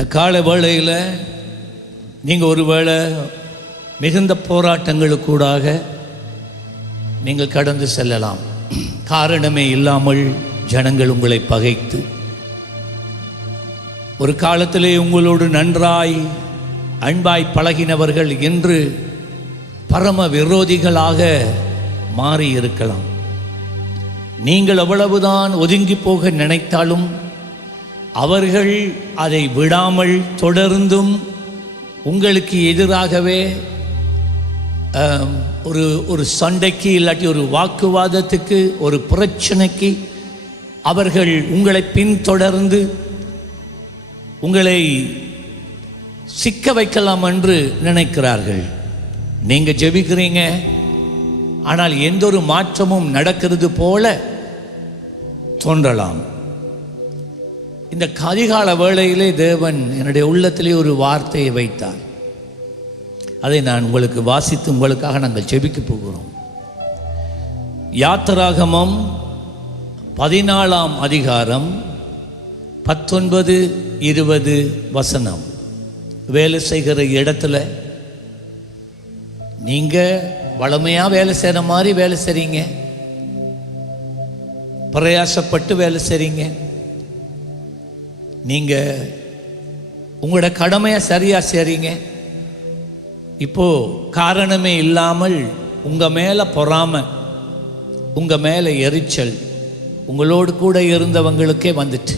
இந்த கால வேளையில் நீங்கள் ஒருவேளை மிகுந்த போராட்டங்களுக்கூடாக நீங்கள் கடந்து செல்லலாம். காரணமே இல்லாமல் ஜனங்கள் உங்களை பகைத்து, ஒரு காலத்திலே உங்களோடு நன்றாய் அன்பாய் பழகினவர்கள் இன்று பரம விரோதிகளாக மாறி இருக்கலாம். நீங்கள் எவ்வளவுதான் ஒதுங்கி போக நினைத்தாலும் அவர்கள் அதை விடாமல் தொடர்ந்தும் உங்களுக்கு எதிராகவே ஒரு சண்டைக்கு இல்லாட்டி ஒரு வாக்குவாதத்துக்கு, ஒரு பிரச்சனைக்கு அவர்கள் உங்களை பின்தொடர்ந்து உங்களை சிக்க வைக்கலாம் என்று நினைக்கிறார்கள். நீங்கள் ஜெபிக்கிறீங்க, ஆனால் எந்த ஒரு மாற்றமும் நடக்கிறது போல தோன்றலாம். இந்த அதிகால வேளையிலே தேவன் என்னுடைய உள்ளத்திலே ஒரு வார்த்தையை வைத்தார். அதை நான் உங்களுக்கு வாசித்து உங்களுக்காக நாங்கள் ஜெபிக்க போகிறோம். யாத்திராகமம் 14ஆம் அதிகாரம் 19, 20 வசனம். வேலை செய்கிற இடத்துல நீங்கள் வளமையாக வேலை செய்கிற மாதிரி வேலை செய்கிறீங்க, பிரயாசப்பட்டு வேலை செய்கிறீங்க, நீங்கள் உங்களோட கடமையை சரியாக செய்கிறீங்க. இப்போது காரணமே இல்லாமல் உங்கள் மேலே பொறாமை, உங்கள் மேலே எரிச்சல் உங்களோடு கூட இருந்தவங்களுக்கே வந்துட்டு,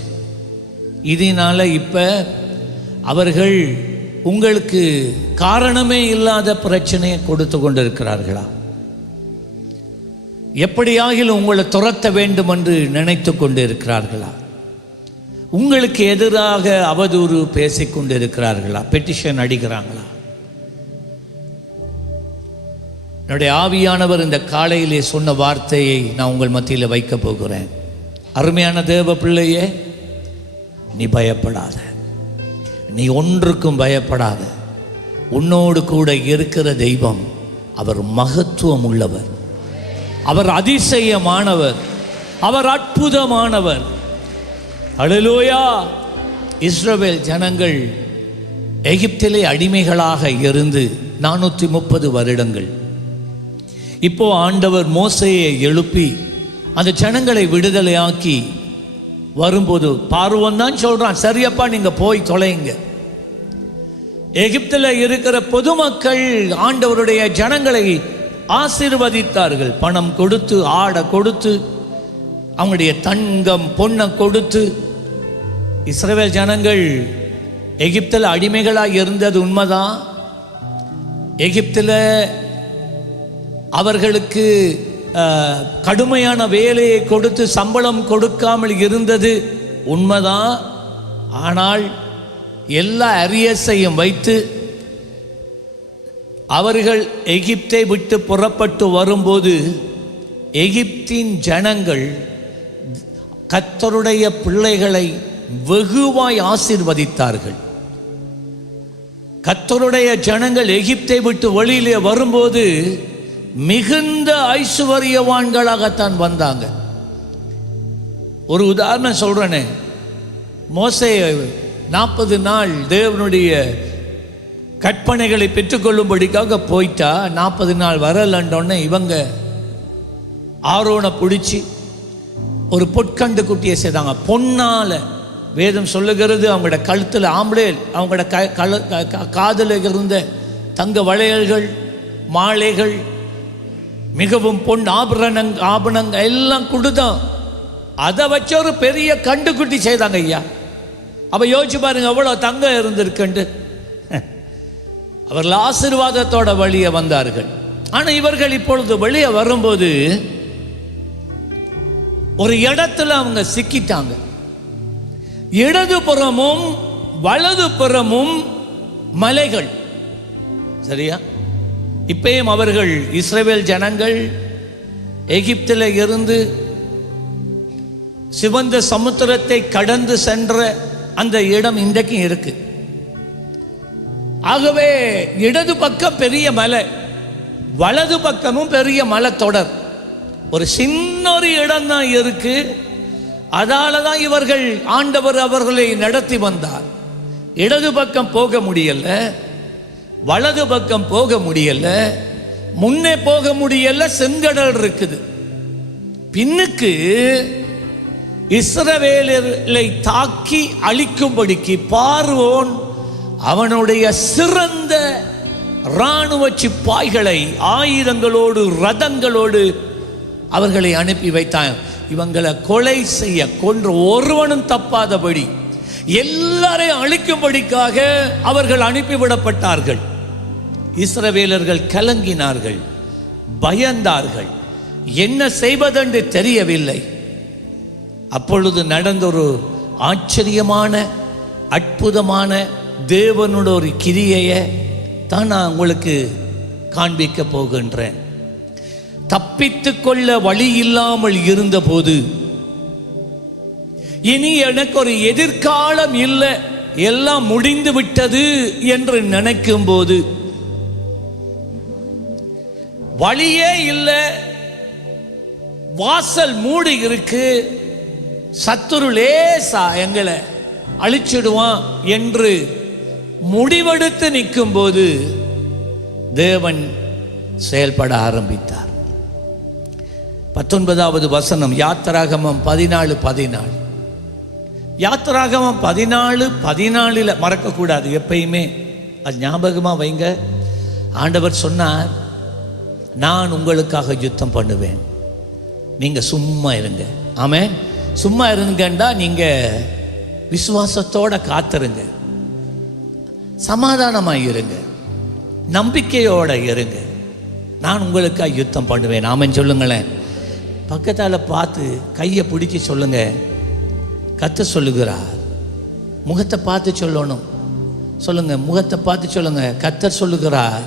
இதனால் இப்போ அவர்கள் உங்களுக்கு காரணமே இல்லாத பிரச்சனையை கொடுத்து கொண்டிருக்கிறார்களா? எப்படியாகிலும் உங்களை துரத்த வேண்டும் என்று நினைத்து கொண்டு இருக்கிறார்களா? உங்களுக்கு எதிராக அவதூறு பேசிக்கொண்டு இருக்கிறார்களா? பெட்டிஷன் அடிக்கிறாங்களா? என்னுடைய ஆவியானவர் இந்த காலையிலே சொன்ன வார்த்தையை நான் உங்கள் மத்தியில் வைக்க போகிறேன். அருமையான தேவ பிள்ளையே, நீ பயப்படாத, நீ ஒன்றுக்கும் பயப்படாத. உன்னோடு கூட இருக்கிற தெய்வம் அவர் மகத்துவம் உள்ளவர், அவர் அதிசயமானவர், அவர் அற்புதமானவர். அல்லேலூயா. இஸ்ரவேல் ஜனங்கள் எகிப்திலே அடிமைகளாக இருந்து 430 வருடங்கள். இப்போ ஆண்டவர் மோசேயை எழுப்பி அந்த ஜனங்களை விடுதலையாக்கி வரும்போது பார்வோன் தான் சொல்றான், சரியப்பா நீங்க போய் தொலைங்க. எகிப்தில் இருக்கிற பொதுமக்கள் ஆண்டவருடைய ஜனங்களை ஆசீர்வதித்தார்கள். பணம் கொடுத்து, ஆடை கொடுத்து, அவங்களுடைய தங்கம் பொன்னை கொடுத்து. இஸ்ரவேல் ஜனங்கள் எகிப்தில் அடிமைகளாக இருந்தது உண்மைதான். எகிப்தில் அவர்களுக்கு கடுமையான வேலையை கொடுத்து சம்பளம் கொடுக்காமல் இருந்தது உண்மைதான். ஆனால் எல்லா அரியஸையும் வைத்து அவர்கள் எகிப்தை விட்டு புறப்பட்டு வரும்போது எகிப்தின் ஜனங்கள் கர்த்தருடைய பிள்ளைகளை வெகுவாய் ஆசீர்வதித்தார்கள். கர்த்தருடைய ஜனங்கள் எகிப்தை விட்டு வெளியிலே வரும்போது மிகுந்த ஐசுவரியவான்களாகத்தான் வந்தாங்க. ஒரு உதாரணம் சொல்றேனே, மோசே 40 நாள் தேவனுடைய கற்பனைகளை பெற்றுக்கொள்ளும்படிக்காக போயிட்டா 40 நாள் வரலன்னொன்னே இவங்க ஆரோனை பிடிச்சி ஒரு பொற்கண்டு குட்டியை செய்தாங்க. பொன்னால வேதம் சொல்லுகிறது அவங்களோட கழுத்தில் ஆம்பளேல், அவங்களோட காதில் இருந்த தங்க வளையல்கள், மாலைகள், மிகவும் பொன் ஆபரணங்கள் எல்லாம் கொடுத்தான். அதை வச்சு ஒரு பெரிய கண்டுக்குட்டி செய்தாங்க ஐயா. அப்போ யோசிச்சு பாருங்க எவ்வளோ தங்கம் இருந்திருக்குண்டு. அவர்கள் ஆசீர்வாதத்தோட வெளியே வந்தார்கள். ஆனால் இவர்கள் இப்பொழுது வெளியே வரும்போது ஒரு இடத்துல அவங்க சிக்கிட்டாங்க. இடது புறமும் வலது புறமும் மலைகள். சரியா? இப்பயும் அவர்கள் இஸ்ரவேல் ஜனங்கள் எகிப்தில் இருந்து சிவந்த சமுத்திரத்தை கடந்து சென்ற அந்த இடம் இன்றைக்கும் இருக்கு. ஆகவே இடது பக்கம் பெரிய மலை, வலது பக்கமும் பெரிய மலை தொடர். ஒரு சின்ன ஒரு இடம் தான் இருக்கு. அதால தான் இவர்கள் ஆண்டவர் அவர்களை நடத்தி வந்தார். இடது பக்கம் போக முடியல, வலது பக்கம் போக முடியல, முன்னே போக முடியல. செங்கடல் இருக்குது. பின்னுக்கு இஸ்ரவேலரை தாக்கி அழிக்கும்படிக்கு பார்வோன் அவனுடைய சிறந்த இராணுவ சிப்பாய்களை ஆயுதங்களோடு ரதங்களோடு அவர்களை அனுப்பி வைத்தான். இவங்களை கொலை செய்ய, கொன்ற ஒருவனும் தப்பாதபடி எல்லாரையும் அழிக்கும்படிக்காக அவர்கள் அனுப்பிவிடப்பட்டார்கள். இஸ்ரவேலர்கள் கலங்கினார்கள், பயந்தார்கள், என்ன செய்வதென்று தெரியவில்லை. அப்பொழுது நடந்த ஒரு ஆச்சரியமான அற்புதமான தேவனுடைய ஒரு கிரியையை தான் நான் உங்களுக்கு காண்பிக்க போகின்றேன். தப்பித்து கொள்ள வழி இல்லாமல் இருந்தபோது, இனி எனக்கு ஒரு எதிர்காலம் இல்லை, எல்லாம் முடிந்து விட்டது என்று நினைக்கும் போது, வழியே இல்லை, வாசல் மூடி இருக்கு, சத்துரு லேசா எங்களை அழிச்சிடுவான் என்று முடிவெடுத்து நிற்கும் போது தேவன் செயல்பட ஆரம்பித்தார். 19வது வசனம், யாத்திராகமம் 14:14. யாத்திராகமம் 14:14 மறக்கக்கூடாது, எப்பயுமே அது ஞாபகமாக வைங்க. ஆண்டவர் சொன்னார், நான் உங்களுக்காக யுத்தம் பண்ணுவேன், நீங்கள் சும்மா இருங்க. ஆமென். சும்மா இருங்கண்டா நீங்கள் விசுவாசத்தோட காத்திருங்க, சமாதானமாக இருங்க, நம்பிக்கையோட இருங்க, நான் உங்களுக்காக யுத்தம் பண்ணுவேன். ஆமென் சொல்லுங்களேன். பக்கத்தால் பார்த்து கையை பிடிச்சி சொல்லுங்க, கர்த்தர் சொல்லுகிறார். முகத்தை பார்த்து சொல்லணும், சொல்லுங்க, முகத்தை பார்த்து சொல்லுங்க, கர்த்தர் சொல்லுகிறார்,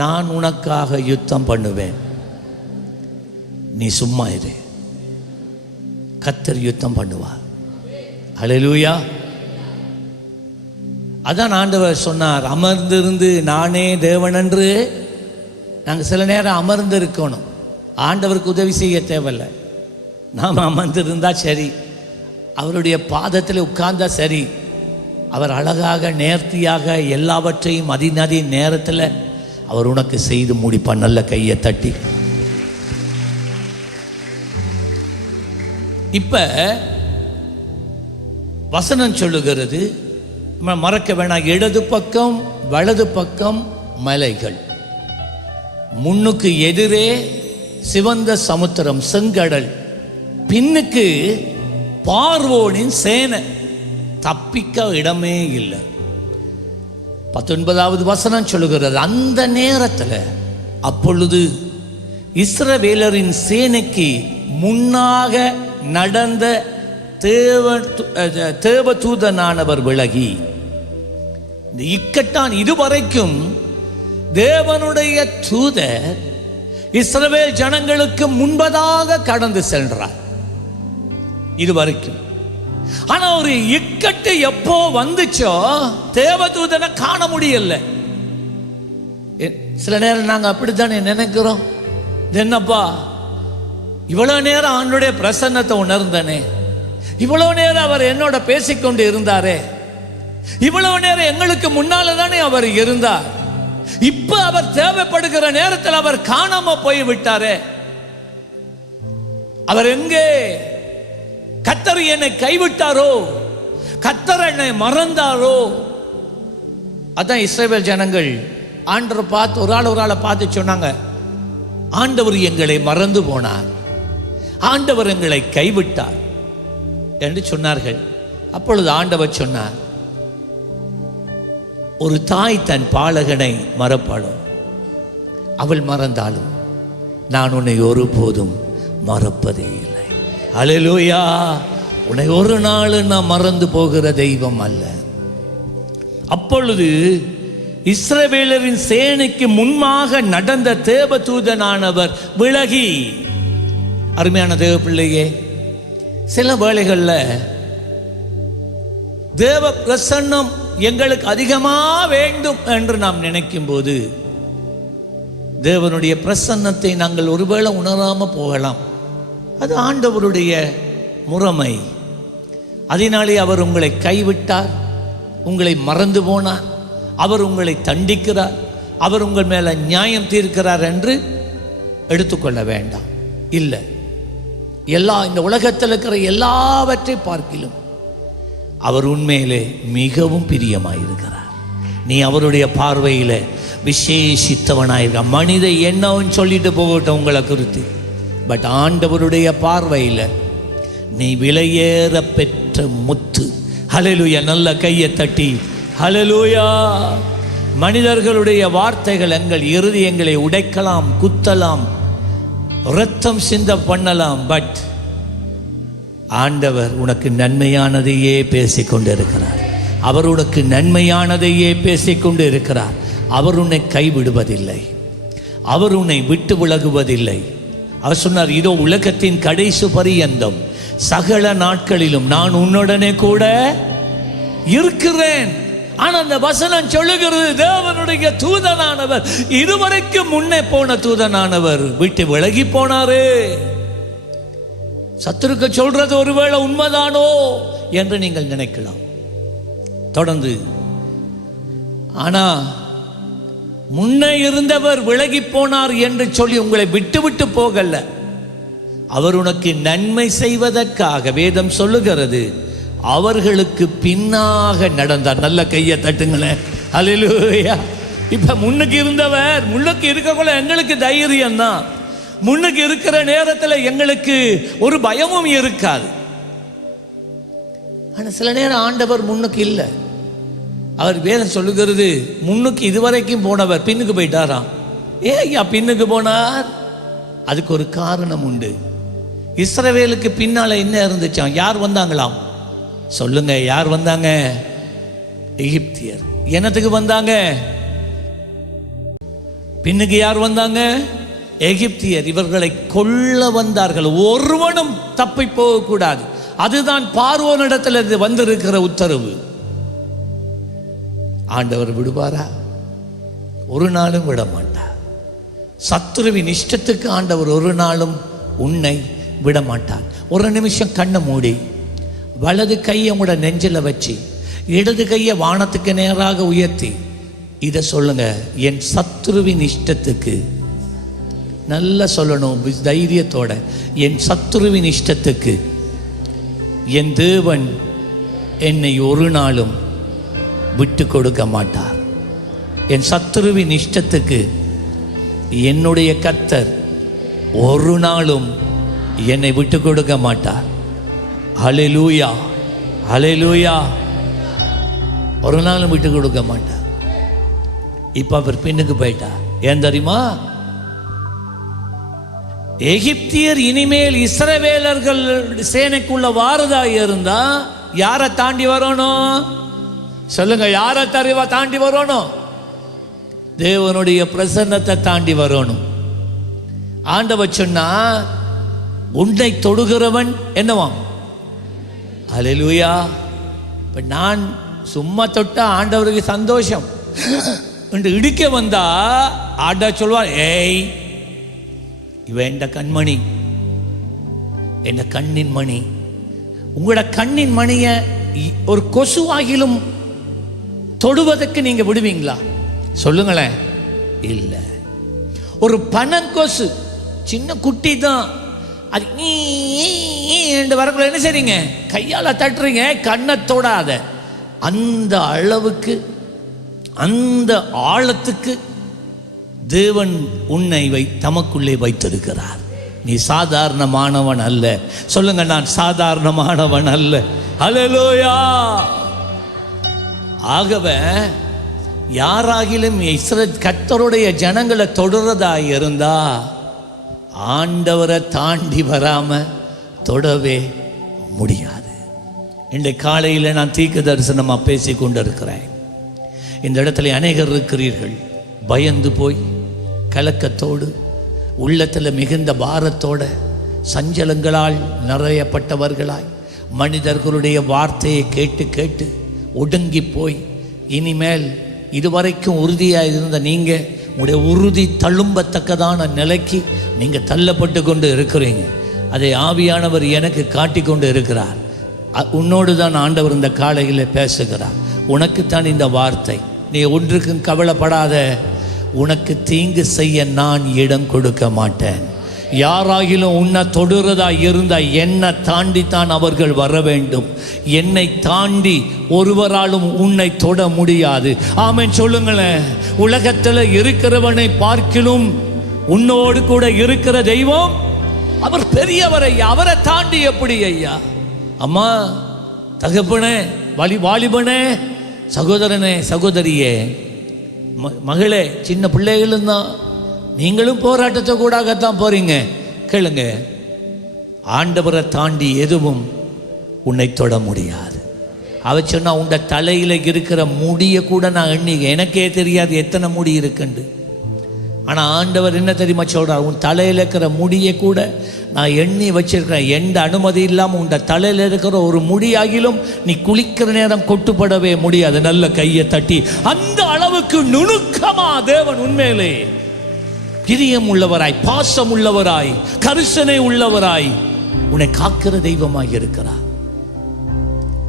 நான் உனக்காக யுத்தம் பண்ணுவேன், நீ சும்மா இரு, கர்த்தர் யுத்தம் பண்ணுவார். ஹல்லேலூயா. அதான் ஆண்டவர் சொன்னார், அமர்ந்திருந்து நானே தேவன் என்று. நாங்கள் சில நேரம் அமர்ந்து இருக்கணும், ஆண்டவருக்கு உதவி செய்ய தேவையில்லை. நாம் அமர்ந்திருந்தா சரி, அவருடைய பாதத்தில் உட்கார்ந்தா சரி, அவர் அழகாக நேர்த்தியாக எல்லாவற்றையும் அதிநதி நேரத்தில் அவர் உனக்கு செய்து முடிப்பார். நல்ல கையை தட்டி. இப்ப வசனம் சொல்லுகிறது, மறக்க வேணாம், இடது பக்கம் வலது பக்கம் மலைகள், முன்னுக்கு எதிரே சிவந்த சமுத்திரம் செங்கடல், பின்னுக்கு பார்வோனின் சேனை, தப்பிக்க இடமே இல்லை. 19வது வசனம் சொல்லுகிறது, அந்த நேரத்தில் அப்பொழுது இஸ்ரவேலரின் சேனைக்கு முன்னாக நடந்த தேவதூதனானவர் விலகி, இந்த இக்கட்டான் இதுவரைக்கும் தேவனுடைய தூதர் இஸ்ரவேல் ஜனங்களுக்கு முன்பதாக கடந்து சென்றார் இதுவரைக்கும். ஆனா ஒரு இக்கட்டு எப்போ வந்துச்சோ தேவதூதனை காண முடியல. சில நேரம் நாங்க அப்படித்தானே நினைக்கிறோம், என்னப்பா இவ்வளவு நேரம் அவனுடைய பிரசன்னத்தை உணர்ந்தனே, இவ்வளவு நேரம் அவர் என்னோட பேசிக்கொண்டு இருந்தாரே, இவ்வளவு நேரம் எங்களுக்கு முன்னால தானே அவர் இருந்தார், இப்ப அவர் தேவைப்படுகிற நேரத்தில் அவர் காணாம போய் விட்டாரே, அவர் எங்கே? கர்த்தர் என்னை கைவிட்டாரோ, கர்த்தர் என்னை மறந்தாரோ? அதான் இஸ்ரவேல் ஜனங்கள் ஆண்டவர் பார்த்து ஒரு ஆளை பார்த்து சொன்னாங்க, ஆண்டவர் எங்களை மறந்து போனார், ஆண்டவர் எங்களை கைவிட்டார் என்று சொன்னார்கள். அப்பொழுது ஆண்டவர் சொன்னார், ஒரு தாய் தன் பாலகனை மறப்பாளோ, அவள் மறந்தாலும் நான் உன்னை ஒருபோதும் மறப்பதே இல்லை. அல்லேலூயா. உன்னை ஒரு நாள் நான் மறந்து போகிற தெய்வம் அல்ல. அப்பொழுது இஸ்ரவேலரின் சேனைக்கு முன்பாக நடந்த தேவதூதனானவர் விலகி. அருமையான தேவ பிள்ளையே, சில வேளைகளில் தேவ பிரசன்னம் எங்களுக்கு அதிகமாக வேண்டும் என்று நாம் நினைக்கும் போது தேவனுடைய பிரசன்னத்தை நாங்கள் ஒருவேளை உணராமல் போகலாம். அது ஆண்டவருடைய முறைமை. அதனாலே அவர் உங்களை கைவிட்டார், உங்களை மறந்து போனார், அவர் உங்களை தண்டிக்கிறார், அவர் உங்கள் மேலே நியாயம் தீர்க்கிறார் என்று எடுத்துக்கொள்ள வேண்டாம். இல்லை, இந்த உலகத்தில் இருக்கிற எல்லாவற்றை பார்க்கிலும் அவர் உண்மையிலே மிகவும் பிரியமாயிருக்கிறார். நீ அவருடைய பார்வையில் விசேஷித்தவனாயிருக்க. மனித என்னன்னு சொல்லிட்டு போகட்டும் உங்களை குறித்து, பட் ஆண்டவருடைய பார்வையில் நீ விலையேற பெற்ற முத்து. ஹல்லேலூயா! நல்ல கையை தட்டி ஹல்லேலூயா! மனிதர்களுடைய வார்த்தைகள் எங்கள் இருதயங்களை உடைக்கலாம், குத்தலாம், இரத்தம் சிந்த பண்ணலாம், பட் ஆண்டவர் உனக்கு நன்மையானதையே பேசிக்கொண்டு இருக்கிறார். அவர் உனக்கு நன்மையானதையே பேசிக்கொண்டு இருக்கிறார். அவர் உன்னை கைவிடுவதில்லை, அவர் உன்னை விட்டு விலகுவதில்லை. அவர் சொன்னார், இதோ உலகத்தின் கடைசி பரியந்தம் சகல நாட்களிலும் நான் உன்னுடனே கூட இருக்கிறேன். ஆனால் அந்த வசனம் சொல்லுகிறது, தேவனுடைய தூதனானவர், இதுவரைக்கும் முன்னே போன தூதனானவர் விட்டு விலகி போனாரே. சத்துருக்க சொல்றது ஒருவேளை உண்மைதானோ என்று நீங்கள் நினைக்கலாம். தொடர்ந்து, ஆனா முன்னே இருந்தவர் விலகி போனார் என்று சொல்லி உங்களை விட்டு விட்டு போகல. அவர் உனக்கு நன்மை செய்வதற்காக வேதம் சொல்லுகிறது, அவர்களுக்கு பின்னாக நடந்தார். நல்ல கையை தட்டுங்களேன். ஹல்லேலூயா! இப்ப முன்னுக்கு இருந்தவர், முன்னுக்கு இருக்கக்குள்ள எங்களுக்கு தைரியம் தான். முன்னுக்கு இருக்கிற நேரத்தில் எங்களுக்கு ஒரு பயமும் இருக்காது. ஆனால் சில நேரம் ஆண்டவர் முன்னுக்கு இல்லை. அவர் வேதம் சொல்லுகிறது, முன்னுக்கு இதுவரைக்கும் போனவர் பின்னுக்கு போயிட்டாராம். ஏன் ஐயா பின்னுக்கு போனார்? அதுக்கு ஒரு காரணம் உண்டு. இஸ்ரவேலுக்கு பின்னால என்ன இருந்துச்சாம்? யார் வந்தாங்களாம்? சொல்லுங்க, யார் வந்தாங்க? எகிப்தியர். என்னத்துக்கு வந்தாங்க? பின்னுக்கு யார் வந்தாங்க? எகிப்தியர். இவர்களை கொல்ல வந்தார்கள். ஒருவனும் தப்பி போகக்கூடாது. அதுதான் பார்வோனிடத்தில் வந்திருக்கிற உத்தரவு. ஆண்டவர் விடுவாரா? ஒரு நாளும் விட மாட்டார். சத்துருவின் இஷ்டத்துக்கு ஆண்டவர் ஒரு நாளும் உன்னை விட மாட்டார். ஒரு நிமிஷம் கண்ணை மூடி வலது கையை உங்களோட நெஞ்சில் வச்சு இடது கையை வானத்துக்கு நேராக உயர்த்தி இதை சொல்லுங்க, என் சத்துருவின் இஷ்டத்துக்கு. நல்லா சொல்லணும் தைரியத்தோட, என் சத்துருவின் இஷ்டத்துக்கு என் தேவன் என்னை ஒரு நாளும் விட்டு கொடுக்க மாட்டார். என் சத்துருவின் இஷ்டத்துக்கு என்னுடைய கர்த்தர் ஒரு நாளும் என்னை விட்டு கொடுக்க மாட்டார். ஹல்லேலூயா! ஹல்லேலூயா! ஒரு நாளும் விட்டு கொடுக்க மாட்டார். இப்ப அவர் பின்னுக்கு போயிட்டார். ஏன் தெரியுமா? எகிப்தியர் இனிமேல் இஸ்ரவேலர்கள் சேனைக்குள்ள வாரதா இருந்தா யாரை தாண்டி வரணும்? சொல்லுங்க, யாரை தாண்டி வரணும்? தேவனுடைய பிரசன்னத்தை தாண்டி வரணும். ஆண்டவர் சொன்னா, உன்னை தொடுகிறவன் என்னவாம்? ஹல்லேலூயா! இப்ப நான் சும்மா தொட்டா ஆண்டவருக்கு சந்தோஷம். இடிக்க வந்தா ஆண்டவர் சொல்வார், ஏய் இவன் என் கண்மணி, என் கண்ணின் மணி. உங்களோட கண்ணின் மணிய ஒரு கொசுவாகிலும் தொடுவதற்கு நீங்க விடுவீங்களா? சொல்லுங்களேன். இல்லை. ஒரு பனங்கொசு சின்ன குட்டி தான், அது வரக்குள்ள என்ன செய்றீங்க? கையால் தட்டுறீங்க, கண்ணை தொடாத. அந்த அளவுக்கு, அந்த ஆழத்துக்கு தேவன் உன்னை தமக்குள்ளே வைத்திருக்கிறார். நீ சாதாரணமானவன் அல்ல. சொல்லுங்க, நான் சாதாரணமானவன் அல்ல. ஹல்லேலூயா! ஆகவே யாராகிலும் கர்த்தருடைய ஜனங்களை தொடர்றதா இருந்தா ஆண்டவரை தாண்டி வராம தொடவே முடியாது. இன்றைக்கு காலையில் நான் தீர்க்க தரிசனமாக பேசி கொண்டு இருக்கிறேன். இந்த இடத்துல அநேகர் இருக்கிறீர்கள், பயந்து போய் கலக்கத்தோடு, உள்ளத்தில் மிகுந்த பாரத்தோட, சஞ்சலங்களால் நிறையப்பட்டவர்களாய், மனிதர்களுடைய வார்த்தையை கேட்டு கேட்டு ஒடுங்கி போய், இனிமேல் இதுவரைக்கும் உறுதியாக இருந்த நீங்கள் உங்களுடைய உறுதி தள்ளும்பத்தக்கதான நிலைக்கு நீங்கள் தள்ளப்பட்டு கொண்டு இருக்கிறீங்க. அதை ஆவியானவர் எனக்கு காட்டி கொண்டு இருக்கிறார். உன்னோடு தான் ஆண்டவர் இந்த காலையில் பேசுகிறார். உனக்குத்தான் இந்த வார்த்தை. நீ ஒன்றுக்கும் கவலைப்படாத, உனக்கு தீங்கு செய்ய நான் இடம் கொடுக்க மாட்டேன். யாராகிலும் உன்னை தொடுறதா இருந்தால் என்னை தாண்டித்தான் அவர்கள் வர வேண்டும். என்னை தாண்டி ஒருவராலும் உன்னை தொட முடியாது. ஆமென் சொல்லுங்களேன். உலகத்தில் இருக்கிறவனை பார்க்கிலும் உன்னோடு கூட இருக்கிற தெய்வம் அவர் பெரியவர் ஐயா. அவரை தாண்டி எப்படி ஐயா? அம்மா, தகப்பனே, வாலிபனே, சகோதரனே, சகோதரியே, மகளே, சின்ன பிள்ளைகளும் தான். நீங்களும் போராட்டத்தை கூடாகத்தான் போறீங்க. கேளுங்க, ஆண்டவரை தாண்டி எதுவும் உன்னை தொட முடியாது. அவ சொன்னா, உண்ட தலையில் இருக்கிற முடியை கூட நான் எண்ணி, எனக்கே தெரியாது எத்தனை முடி இருக்குண்டு. ஆனால் ஆண்டவர் என்ன தெரியுமா சொல்கிறார்? உன் தலையில் இருக்கிற முடியை கூட நான் எண்ணி வச்சிருக்கிறேன். எந்த அனுமதி இல்லாமல் உன் தலையில் இருக்கிற ஒரு முடியாகிலும் நீ குளிக்கிற நேரம் கொட்டுப்படவே முடியாது. நல்ல கையை தட்டி, அந்த அளவுக்கு நுணுக்கமா தேவன் உண்மையிலே பிரியம் உள்ளவராய், பாசம் உள்ளவராய், கரிசனை உள்ளவராய் உன்னை காக்கிற தெய்வமாய் இருக்கிறார்.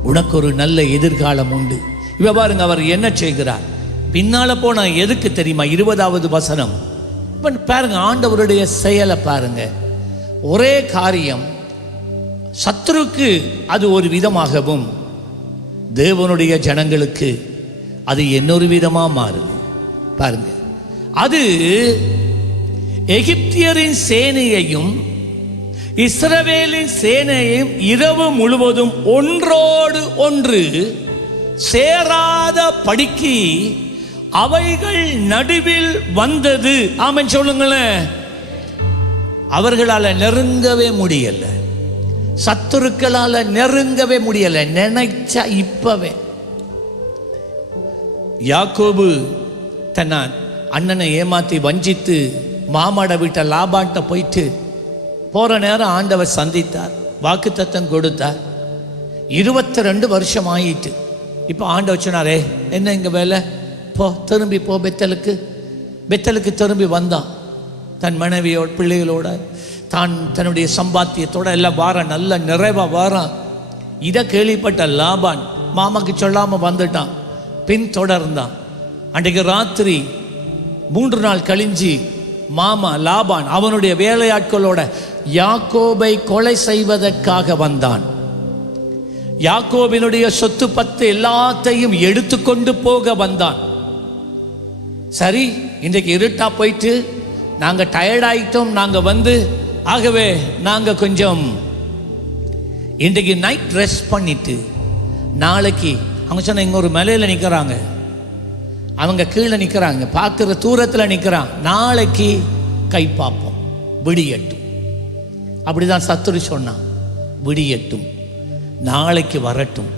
உனக்கு ஒரு நல்ல எதிர்காலம் உண்டு. இவ பாருங்க, அவர் என்ன செய்கிறார்? பின்னால போனா எதுக்கு தெரியுமா? 20வது வசனம் பாருங்க, ஆண்டவருடைய செயலை பாருங்க. ஒரே காரியம் சத்துருக்கு அது ஒரு விதமாகவும் தேவனுடைய ஜனங்களுக்கு அது இன்னொரு விதமா மாறுது. பாருங்க, அது எகிப்தியரின் சேனையையும் இஸ்ரவேலின் சேனையையும் இரவு முழுவதும் ஒன்றோடு ஒன்று சேராத படிக்கு அவைகள் நடுவில் வந்தது. ஆமென் சொல்லுங்களேன். அவர்களால் நெருங்கவே முடியல, சத்துருக்களால் நெருங்கவே முடியல. நினைச்சா இப்பவே யாக்கோபு தன் அண்ணனை ஏமாத்தி வஞ்சித்து மாமாட வீட்ட லாபான்ட்ட போயிட்டு போற நேரம் ஆண்டவர் சந்தித்தார், வாக்குத்தத்தம் கொடுத்தார். 22 வருஷம் ஆயிட்டு. இப்போ ஆண்டவர் சொன்னாரே, என்ன இங்கே வேலை? போ, திரும்பி போ பெத்தலுக்கு திரும்பி வந்தான். தன் மனைவியோட பிள்ளைகளோட தன்னுடைய சம்பாத்தியத்தோட எல்லாம் வாரான், நல்ல நிறைவா வாரான். இதை கேள்விப்பட்ட லாபான் மாமாக்கு சொல்லாமல் வந்துட்டான், பின் தொடர்ந்தான். அன்றைக்கு ராத்திரி 3 நாள் கழிஞ்சு மாமா லாபான் அவனுடைய வேலையாட்களோட யாக்கோபை கொலை செய்வதற்காக வந்தான். யாக்கோபினுடைய சொத்து பத்து எல்லாத்தையும் எடுத்துக்கொண்டு போக வந்தான். சரி, இன்றைக்கு இருட்டா போயிட்டு நாங்கள் டயர்டாயிட்டோம், நாங்கள் வந்து ஆகவே நாங்கள் கொஞ்சம் இன்றைக்கு நைட் ரெஸ்ட் பண்ணிட்டு நாளைக்கு அவங்க சொன்ன இங்கே ஒரு மலையில் நிற்கிறாங்க, அவங்க கீழே நிற்கிறாங்க, பார்க்குற தூரத்தில் நிற்கிறான், நாளைக்கு கை பார்ப்போம், விடியட்டும். அப்படிதான் சத்துரு சொன்னான், விடியட்டும், நாளைக்கு வரட்டும்.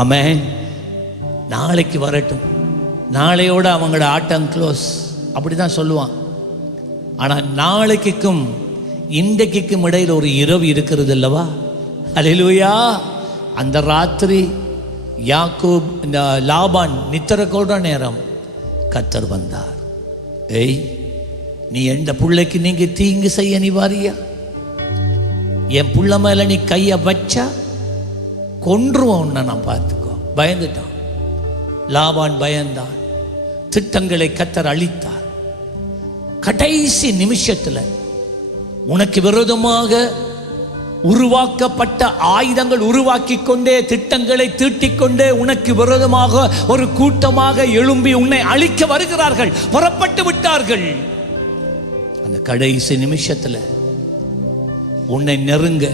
ஆமென், நாளைக்கு வரட்டும், நாளையோட அவங்களோட ஆட்டம் க்ளோஸ், அப்படி தான் சொல்லுவான். ஆனால் நாளைக்கும் இன்றைக்கும் இடையில் ஒரு இரவு இருக்கிறது அல்லவா? அல்லேலூயா. அந்த ராத்திரி யாக்கோப் இந்த லாபான் நித்திர கொள்ற நேரம் கர்த்தர் வந்தார். ஏய், நீ எந்த பிள்ளைக்கு நீங்க தீங்கு செய்ய நீ வாரியா? என் புள்ள மேல நீ கையை வச்சா கொன்றுவோம், நான் பார்த்துக்கோ. பயந்துட்டான் லாபான், பயந்தான். திட்டங்களை கர்த்தர் அழித்தார். கடைசி நிமிஷத்தில் உனக்கு விரோதமாக உருவாக்கப்பட்ட ஆயுதங்கள் உருவாக்கி கொண்டே, திட்டங்களை தீட்டிக்கொண்டே உனக்கு விரோதமாக ஒரு கூட்டமாக எழும்பி உன்னை அழிக்க வருகிறார்கள், புறப்பட்டு விட்டார்கள். அந்த கடைசி நிமிஷத்தில் உன்னை நெருங்க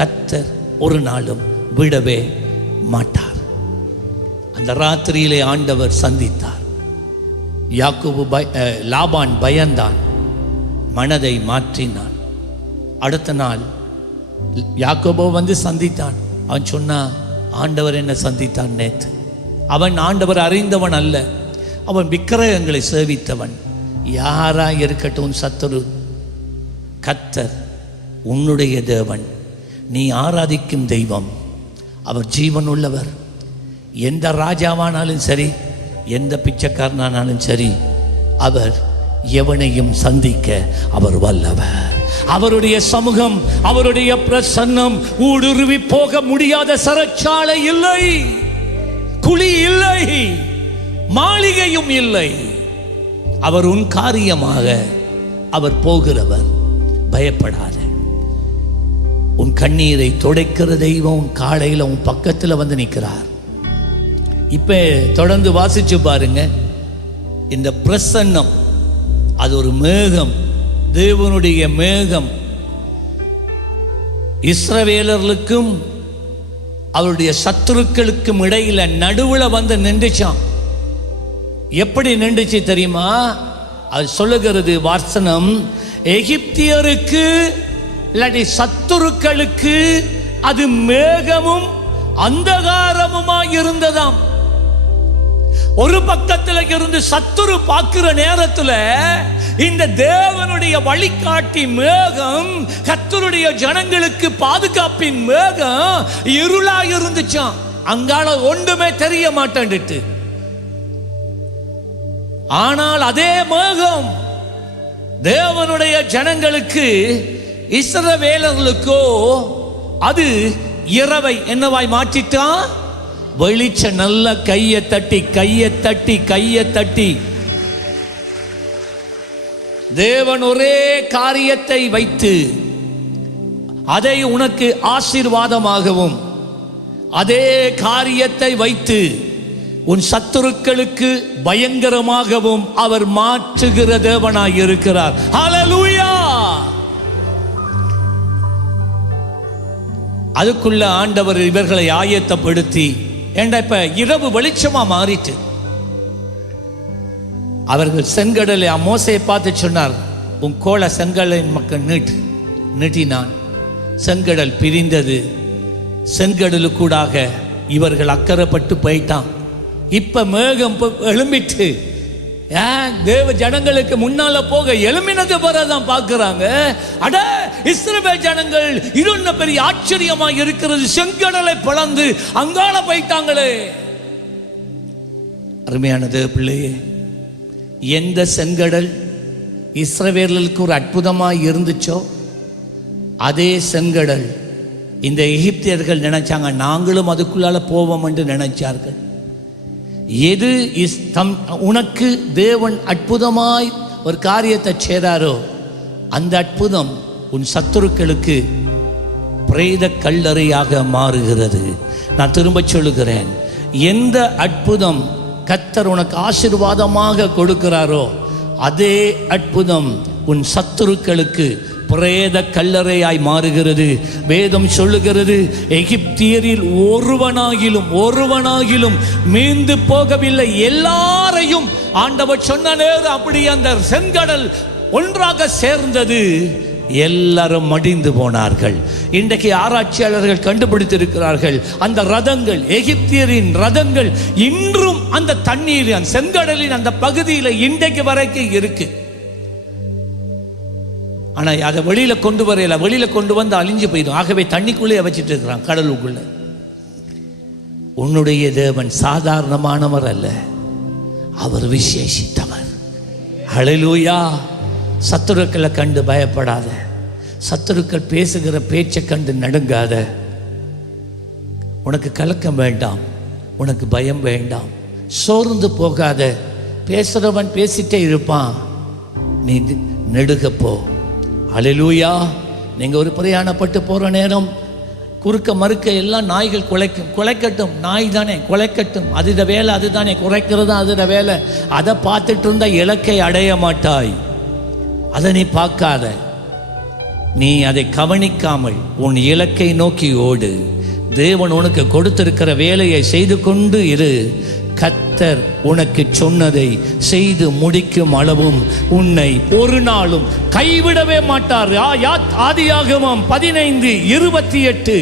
கர்த்தர் ஒரு நாளும் விடவே மாட்டார். அந்த ராத்திரியிலே ஆண்டவர் சந்தித்தார். யாக்கோபு லாபான் பயந்தான், மனதை மாற்றினான். அடுத்த நாள் யாக்கோபு வந்து சந்தித்தான். அவன் சொன்னா, ஆண்டவர் என்ன சந்தித்தான் நேற்று. அவன் ஆண்டவர் அறிந்தவன் அல்ல, அவன் விக்கிரகங்களை சேவித்தவன். யாரா இருக்கட்டும் சத்துரு, கர்த்தர் உன்னுடைய தேவன், நீ ஆராதிக்கும் தெய்வம், அவர் ஜீவன் உள்ளவர். எந்த ராஜாவானாலும் சரி, எந்த பிச்சைக்காரனானாலும் சரி, அவர் எவனையும் சந்திக்க அவர் வல்லவர். அவருடைய சமூகம், அவருடைய பிரசன்னம் ஊடுருவி போக முடியாத சிறைச்சாலை இல்லை. குழி இல்லை, மாளிகையும் இல்லை. அவர் உன் காரியமாக அவர் போகிறவர். பயப்படாத. உன் கண்ணீரை துடைக்கிற தெய்வம் உன் காலையில் உன் பக்கத்தில் வந்து நிற்கிறார். இப்ப தொடர்ந்து வாசிச்சு பாருங்க. இந்த பிரசன்னம் அது ஒரு மேகம், தேவனுடைய மேகம். இஸ்ரவேலர்களுக்கும் அவருடைய சத்துருக்களுக்கும் இடையில நடுவில் வந்து நின்றுச்சான். எப்படி நின்றுச்சு தெரியுமா? அது சொல்லுகிறது வாசனம், எகிப்தியருக்கு இல்லாட்டி சத்துருக்களுக்கு அது மேகமும் அந்தகாரமுமாய் இருந்ததாம். ஒரு பக்கத்தில் இருந்து சத்துரு பார்க்கிற நேரத்தில் இந்த தேவனுடைய வழிகாட்டி மேகம், கர்த்தருடைய ஜனங்களுக்கு பாதுகாப்பின் மேகம் இருளாக இருந்துச்சாம். அங்கால ஒன்றுமே தெரிய மாட்டேன்ட்டு. ஆனால் அதே மேகம் தேவனுடைய ஜனங்களுக்கு, இஸ்ரவேலர்களுக்கோ அது இரவை என்னவாய் மாற்றிட்டான்? வெளிச்ச நல்ல கையை தட்டி கையை தட்டி கையை தட்டி தேவன் ஒரே காரியத்தை வைத்து அதை உனக்கு ஆசீர்வாதமாகவும், அதே காரியத்தை வைத்து உன் சத்துருக்களுக்கு பயங்கரமாகவும் அவர் மாற்றுகிற தேவனாய் இருக்கிறார். ஹல்லேலூயா! அதுக்குள்ள ஆண்டவர் இவர்களை ஆயத்தப்படுத்தி, ஏண்டா இப்ப இரவு வெளிச்சமா மாறிட்டு, அவர்கள் செங்கடலை மோசையை பார்த்து சொன்னார், உன் கோலை செங்கடலின் மக்கள் நீட்டினான். செங்கடல் பிரிந்தது. செங்கடலுக்கூடாக இவர்கள் அக்கறைப்பட்டு போயிட்டான். இப்ப மேகம் எழும்பிட்டு தேவ ஜனங்களுக்கு முன்னால போக எழுமினது பிறதான் பார்க்கிறாங்க. அட, இஸ்ரவேல் ஜனங்கள் இது என்ன பெரிய ஆச்சரியமா இருக்கிறது, செங்கடலை பிளந்து அங்கால போயிட்டாங்களே. அருமையானது பிள்ளையே, எந்த செங்கடல் இஸ்ரவேலுக்கு ஒரு அற்புதமாக இருந்துச்சோ அதே செங்கடல் இந்த எகிப்தியர்கள் நினைச்சாங்க நாங்களும் அதுக்குள்ளால போவோம் என்று நினைச்சார்கள். எது உனக்கு தேவன் அற்புதமாய் ஒரு காரியத்தை செய்தாரோ அந்த அற்புதம் உன் சத்துருக்களுக்கு பிரேத கல்லறையாக மாறுகிறது. நான் திரும்ப சொல்லுகிறேன், எந்த அற்புதம் கர்த்தர் உனக்கு ஆசீர்வாதமாக கொடுக்கிறாரோ அதே அற்புதம் உன் சத்துருக்களுக்கு பிரேத கல்லறையாய் மாறுகிறது. வேதம் சொல்லுகிறது, எகிப்தியரில் ஒருவனாகிலும் மீண்டு போகவில்லை. எல்லாரையும் ஆண்டவர் சொன்ன நேரம் அப்படி அந்த செங்கடல் ஒன்றாக சேர்ந்தது. எல்லாரும் மடிந்து போனார்கள். இன்றைக்கு ஆராய்ச்சியாளர்கள் கண்டுபிடித்திருக்கிறார்கள், அந்த ரதங்கள், எகிப்தியரின் ரதங்கள் இன்றும் அந்த தண்ணீர், அந்த செங்கடலின் அந்த பகுதியில் இன்றைக்கு வரைக்கும் இருக்கு. ஆனா அதை வெளியில கொண்டு வரையில, வெளியில கொண்டு வந்து அழிஞ்சு போயிடும். ஆகவே தண்ணிக்குள்ளே வச்சிட்டு இருக்கிறான், கடலுக்குள்ள. உன்னுடைய தேவன் சாதாரணமானவர் அல்ல, அவர் விசேஷித்தவர். ஹல்லேலூயா! சத்துருக்களை கண்டு பயப்படாத, சத்துருக்கள் பேசுகிற பேச்சை கண்டு நடுங்காத. உனக்கு கலக்கம் வேண்டாம், உனக்கு பயம் வேண்டாம், சோர்ந்து போகாத. பேசுறவன் பேசிட்டே இருப்பான், நீ நெடுகப்போ. ஹல்லேலூயா! நீங்க ஒரு பிரயாணப்பட்டு போற நேரம் குறுக்க மறுக்க எல்லாம் நாய்கள் குலைக்கட்டும். நாய் தானே குலைக்கட்டும், அதுட வேலை அதுதானே, குறைக்கிறது அதுட வேலை. அதை பார்த்துட்டு இருந்தா இலக்கை அடைய மாட்டாய். அதை நீ பார்க்காத, நீ அதை கவனிக்காமல் உன் இலக்கை நோக்கி ஓடு. தேவன் உனக்கு கொடுத்திருக்கிற வேலையை செய்து கொண்டு இரு. கர்த்தர் உனக்கு சொன்னதை செய்து முடிக்கும் அளவும் உன்னை ஒரு நாளும் கைவிடவே மாட்டார். ஆதியாகமம் 15:28.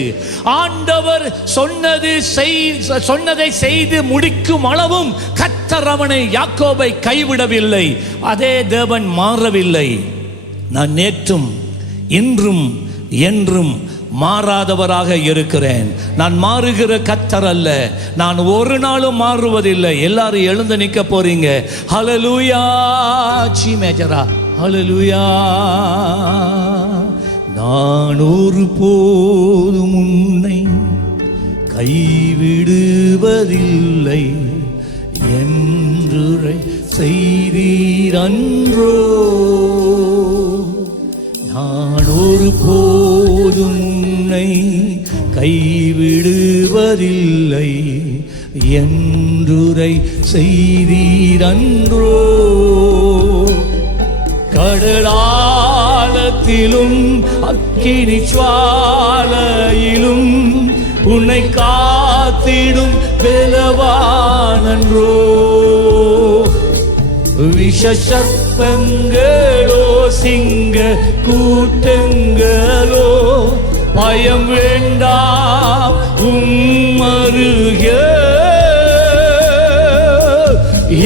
ஆண்டவர் சொன்னதை செய்து முடிக்கும் அளவும் கர்த்தர் அவனை, யாக்கோபை கைவிடவில்லை. அதே தேவன் மாறவில்லை. நான் நேற்றும் இன்றும் என்றும் மாறாதவராக இருக்கிறேன். நான் மாறுகிற கர்த்தர் அல்ல, நான் ஒரு நாளும் மாறுவதில்லை. எல்லாரும் எழுந்து நிற்க போறீங்க. ஹல்லேலூயா! சி மேஜரா, ஹல்லேலூயா! நான் ஒருபோதும் உன்னை கைவிடுவதில்லை, செய்தீரன்றோ. நான் ஒரு போதும் உன்னை கைவிடுவதில்லை என்றுரை செய்தீரன்றோ. கடலாழத்திலும் அக்கினி ஜுவாலையிலும் உன்னை காத்திடும் பலவானன்றோ. விஷ சர்ப்பங்களோ சிங்க கூட்டங்களோ பயம் வேண்டாம் உம்மருகே.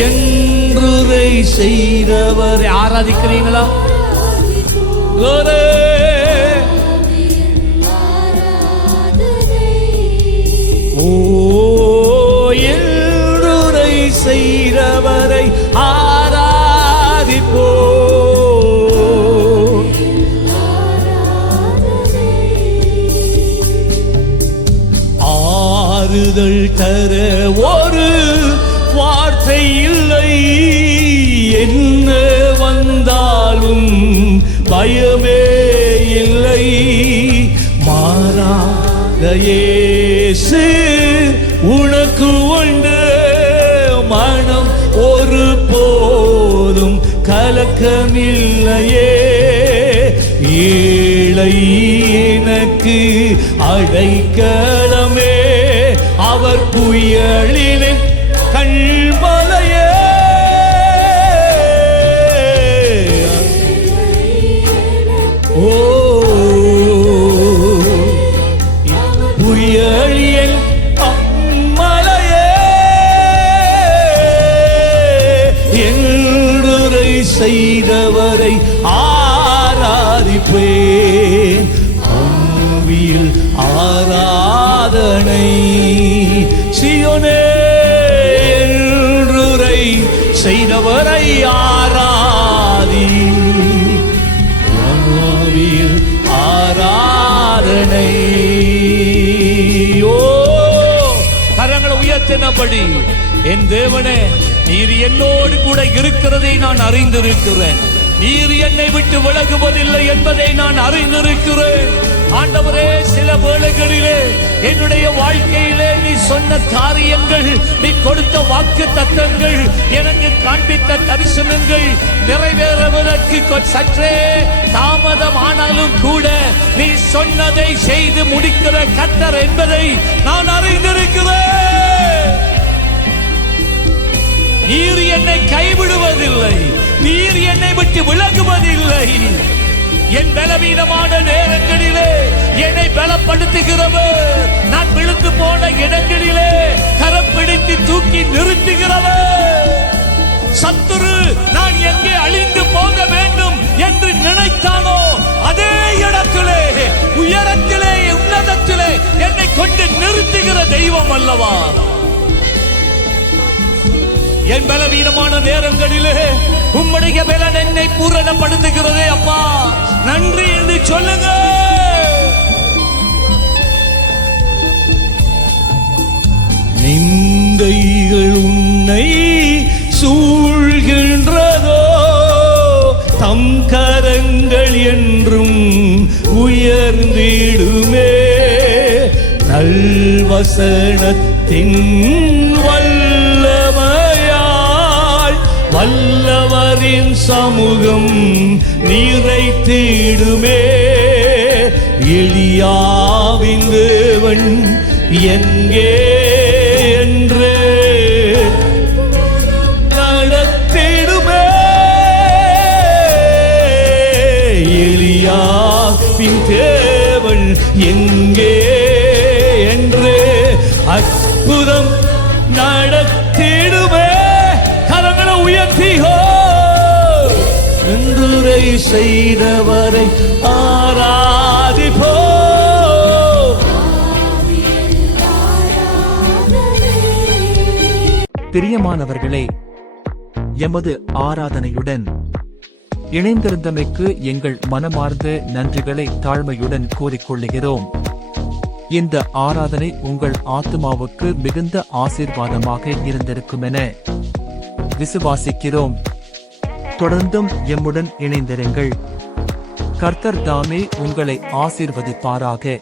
என்றுரை செய்தவர் ஆராதிக்கிறீங்களா? ஓ என்றுரை செய்தவரை ஆராதிப்போ. ஆறுதல் தர ஒரு வார்த்தை இல்லை, என்ன வந்தாலும் பயமே இல்லை. மாறாத இயேசு உனக்கு உண்டு, மனம் ஒரு போதும் கலக்கமில்லையே. ஏழை எனக்கு அடைக்கலமே, அவர் புயலின் கண்மலையே. ஓ புயலின் கண்மலையே. என்றுரை செய்தவரை ஆராதிப்பேன். அன்பில் ஆராதனை சீயோனே. என்றுரை செய்தவரை ஆராதி, அன்பில் ஆராதனை. ஓ கரங்களை உயர்த்தினபடி, என் தேவனே நீர் என்னோடு கூட இருக்கிறதை நான் அறிந்திருக்கிறேன். நீர் என்னை விட்டு விலகுவதில்லை என்பதை நான் அறிந்திருக்கிறேன். ஆண்டவரே, சில வேளைகளிலே என்னுடைய வாழ்க்கையிலே நீ சொன்ன காரியங்கள், நீ கொடுத்த வாக்கு தத்தங்கள், எனக்கு காண்பித்த தரிசனங்கள் நிறைவேறுவதற்கு சற்றே தாமதம் ஆனாலும் கூட நீ சொன்னதை செய்து முடிக்கிற கர்த்தர் என்பதை நான் அறிந்திருக்கிறேன். நீர் என்னை கைவிடுவதில்லை, நீர் என்னை விட்டு விலகுவதில்லை. என் பலவீனமான நேரங்களிலே என்னை பலப்படுத்துகிறவர், நான் விழுந்து போன இடங்களிலே கரம் பிடித்து தூக்கி நிறுத்துகிறவர். சத்துரு நான் எங்கே அழிந்து போக வேண்டும் என்று நினைத்தானோ அதே இடத்திலே, உயரத்திலே, உன்னதத்திலே என்னை கொண்டு நிறுத்துகிற தெய்வம் அல்லவா? என் பலவீனமான நேரங்களிலே உம்முடைய பலன் என்னை பூரணப்படுத்துகிறதே அப்பா, நன்றி என்று சொல்லுங்க. நிந்தைகள் உன்னை சூழ்கின்றதோ, தம் கரங்கள் என்றும் உயர்ந்திடுமே. நல்வசனத்தின் வல்லவரின் சமூகம் நிறைத்திடுமே. எலியாவின் தேவன் எங்கே என்று நடத்திடுமே. எலியாவின் தேவன் எங்கே என்று அற்புதம் நடத்திடுமே. உயர்த்தியோ என்றுரை செய்தவரை ஆராதிப்போ. பிரியமானவர்களே, எமது ஆராதனையுடன் இணைந்திருந்தமைக்கு எங்கள் மனமார்ந்த நன்றிகளை தாழ்மையுடன் கூறிக்கொள்ளுகிறோம். இந்த ஆராதனை உங்கள் ஆத்துமாவுக்கு மிகுந்த ஆசீர்வாதமாக இருந்திருக்குமென விசுவாசிக்கிறோம். தொடர்ந்தும் எம்முடன் இணைந்திருங்கள். கர்த்தர் தாமே உங்களை ஆசீர்வதிப்பாராக.